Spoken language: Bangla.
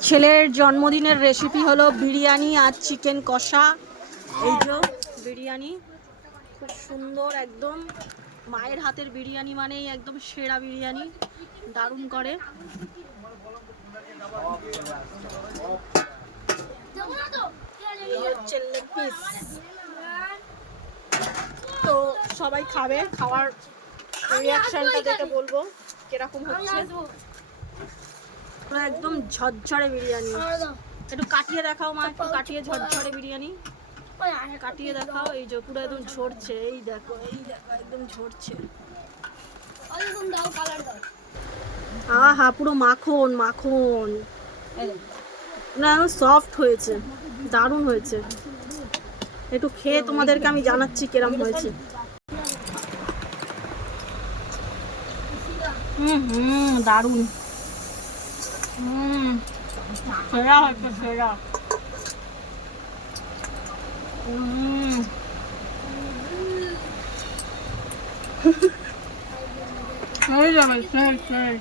ছেলের জন্মদিনের রেসিপি হলো বিরিয়ানি আর চিকেন কষা। এই যে বিরিয়ানি, খুব সুন্দর একদম। মায়ের হাতের বিরিয়ানি মানেই একদম সেরা বিরিয়ানি, দারুণ করে। এই হচ্ছে লেগ পিস। তো সবাই খাবে, খাওয়ার রিয়াকশনটা দেখে বলবো কিরকম হচ্ছে। একদম ঝরঝরে বিরিয়ানি। একটু কাটিয়ে দেখাও মা, একটু কাটিয়ে ঝরঝরে বিরিয়ানি কাটিয়ে দেখাও। এই যে পুরো একদম ঝরছে, এই দেখো একদম ঝরছে। আহা পুরো মাখন মাখন, না সফট হয়েছে, দারুণ হয়েছে। একটু খেয়ে তোমাদেরকে আমি জানাচ্ছি কিরম হয়েছে। দারুণ। সেরা হয়েছে, সেরা। হয়ে যাবে, সেই সেই।